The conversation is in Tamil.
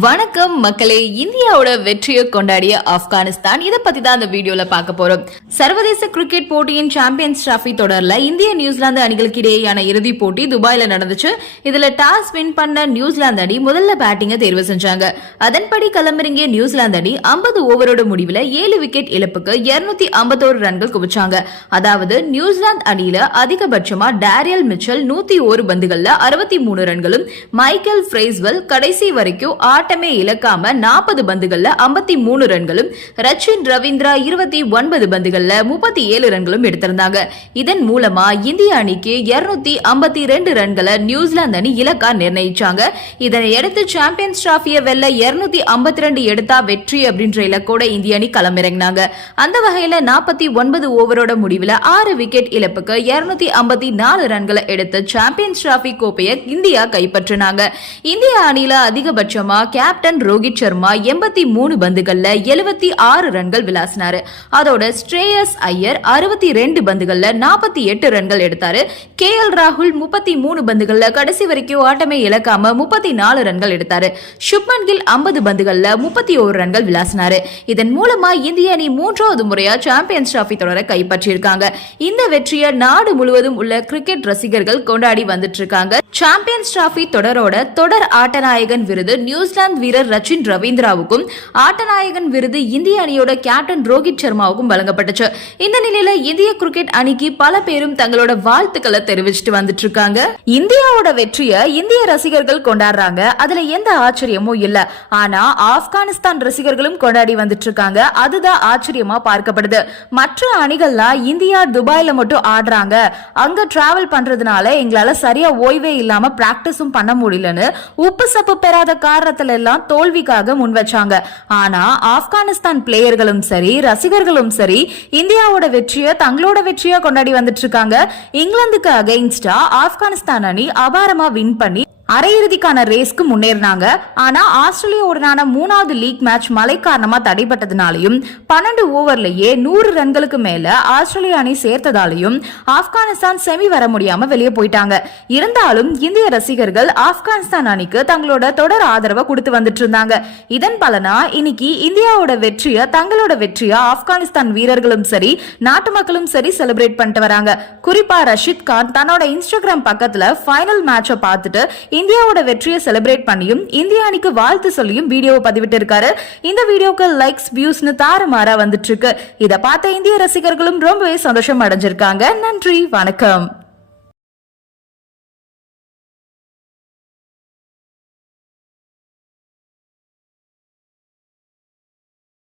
வணக்கம் மக்களே. இந்தியாவோட வெற்றியை கொண்டாடிய ஆப்கானிஸ்தான். இதை பத்தி தான் இந்த வீடியோல பார்க்க போறோம். சர்வதேச கிரிக்கெட் போட்டியின் சாம்பியன்ஸ் டிராபி தொடர்ல இந்திய நியூசிலாந்து அணிகளுக்கு இடையேயான இறுதிப் போட்டி துபாயில நடந்துச்சு. இதுல டாஸ் வின் பண்ண நியூசிலாந்து அணி முதல்ல பேட்டிங்க தேர்வு செஞ்சாங்க. அதன்படி களமிறங்கிய நியூசிலாந்து அணி 50 ஓவரோட முடிவுல ஏழு விக்கெட் இழப்புக்கு 251 ஐம்பத்தோரு ரன்கள் குவிச்சாங்க. அதாவது நியூசிலாந்து அணியில அதிகபட்சமா டேரியல் மிச்சல் நூத்தி ஒரு பந்துகள்ல அறுபத்தி மூணு ரன்களும் மைக்கேல் ஃப்ரேஸ்வெல் கடைசி வரைக்கும் ஆட்டமே இழக்காம நாற்பது பந்துகள்ல ஐம்பத்தி மூணு ரன்களும் ரச்சின் ரவீந்திரா இருபத்தி ஒன்பது பந்துகள்ல முப்பத்தி ஏழு ரன்களும் எடுத்திருந்தாங்க. இதன் மூலமா இந்திய அணிக்கு இருநூத்தி ஐம்பத்தி ரெண்டு ரன்களை நியூசிலாந்து அணி இலக்கா நிர்ணயிச்சாங்க. இதனையடுத்து சாம்பியன்ஸ் டிராபியை வெல்ல இருநூத்தி ஐம்பத்தி ரெண்டு எடுத்தா வெற்றி அப்படின்ற இலக்கோட இந்திய அணி களமிறங்கினாங்க. அந்த வகையில நாற்பத்தி ஒன்பது ஓவரோட முடிவில் ஆறு விக்கெட் இழப்புக்கு இருநூத்தி ஐம்பத்தி நாலு ரன்களை எடுத்து சாம்பியன்ஸ் டிராபி கோப்பையை இந்தியா கைப்பற்றினாங்க. இந்திய அணியில அதிகபட்சமா கேப்டன் ரோஹித் சர்மா எண்பத்தி மூணு பந்துகள்ல எழுபத்தி ஆறு ரன்கள் விளாசினாரு. அதோட ஸ்ரேயஸ் ஐயர் அறுபத்தி ரெண்டு பந்துகள்ல நாற்பத்தி எட்டு ரன்கள் எடுத்தாரு. கே எல் ராகுல் முப்பத்தி மூணு பந்துகள்ல கடைசி வரைக்கும் ஆட்டமே இழக்காம முப்பத்தி நாலு ரன்கள் எடுத்தாரு. சுப்மன் கில் ஐம்பது பந்துகள்ல முப்பத்தி ஒரு ரன்கள் விளாசினாரு. இதன் மூலமா இந்திய அணி மூன்றாவது முறையா சாம்பியன்ஸ் டிராபி தொடரை கைப்பற்றியிருக்காங்க. இந்த வெற்றியை நாடு முழுவதும் உள்ள கிரிக்கெட் ரசிகர்கள் கொண்டாடி வந்துட்டு இருக்காங்க. சாம்பியன்ஸ் டிராபி தொடரோட தொடர் ஆட்டநாயகன் விருது நியூஸ் நியூசிலாந்து வீரர் ரச்சின் ரவீந்திராவுக்கும் ஆட்டநாயகன் விருது இந்திய அணியோட கேப்டன் ரோஹித் சர்மாவுக்கும் வழங்கப்பட்டுச்சு. இந்த நிலையில இந்திய கிரிக்கெட் அணிக்கு பல பேரும் தங்களோட வாழ்த்துக்களை தெரிவிச்சிட்டு வந்துட்டு இருக்காங்க. இந்தியாவோட வெற்றியை இந்திய ரசிகர்கள் கொண்டாடுறாங்க. அதுல எந்த ஆச்சரியமும் இல்ல. ஆனா ஆப்கானிஸ்தான் ரசிகர்களும் கொண்டாடி வந்துட்டு இருக்காங்க. அதுதான் ஆச்சரியமா பார்க்கப்படுது. மற்ற அணிகள்லாம் இந்தியா துபாயில மட்டும் ஆடுறாங்க. அங்க டிராவல் பண்றதுனால எங்களால சரியா ஓய்வே இல்லாம பிராக்டிஸும் பண்ண முடியலன்னு உப்பு சப்பு பெறாத காரணத்தை காரணத்துல எல்லாம் தோல்விக்காக முன் வச்சாங்க. ஆனா ஆப்கானிஸ்தான் பிளேயர்களும் சரி ரசிகர்களும் சரி இந்தியாவோட வெற்றியை தங்களோட வெற்றியா கொண்டாடி வந்துட்டு இருக்காங்க. இங்கிலாந்துக்கு அகைன்ஸ்டா ஆப்கானிஸ்தான் அணி அபாரமா வின் பண்ணி அரையிறுதிக்கான ரேஸ்க்கு முன்னேறினாங்க. ஆனா ஆஸ்திரேலியாவுடனான மூணாவது லீக் மேட்ச் மழை காரணமா தடைப்பட்டதுனாலையும் பன்னெண்டு ஓவர்லயே நூறு ரன்களுக்கு மேல ஆஸ்திரேலியா அணி சேர்த்ததாலையும் ஆப்கானிஸ்தான் செமி வர முடியாம வெளியே போயிட்டாங்க. இருந்தாலும் இந்திய ரசிகர்கள் ஆப்கானிஸ்தான் அணிக்கு தங்களோட தொடர் ஆதரவை கொடுத்து வந்துட்டு இருந்தாங்க இதன் பலனா இன்னைக்கு இந்தியாவோட வெற்றிய தங்களோட வெற்றியை ஆப்கானிஸ்தான் வீரர்களும் சரி நாட்டு மக்களும் சரி செலிப்ரேட் பண்ணிட்டு வராங்க. குறிப்பா ரஷித் கான் தன்னோட இன்ஸ்டாகிராம் பக்கத்துல ஃபைனல் மேட்சை பார்த்துட்டு இந்தியாவோட வெற்றியை செலிப்ரேட் பண்ணியும் இந்திய அணிக்கு வாழ்த்து சொல்லியும் வீடியோவை பதிவிட்டு இருக்காரு இந்த வீடியோக்கு லைக்ஸ் வியூஸ்னு தாறுமாறா வந்துட்டு இருக்கு இதை பார்த்த இந்திய ரசிகர்களும் ரொம்பவே சந்தோஷம் அடைஞ்சிருக்காங்க. நன்றி வணக்கம்.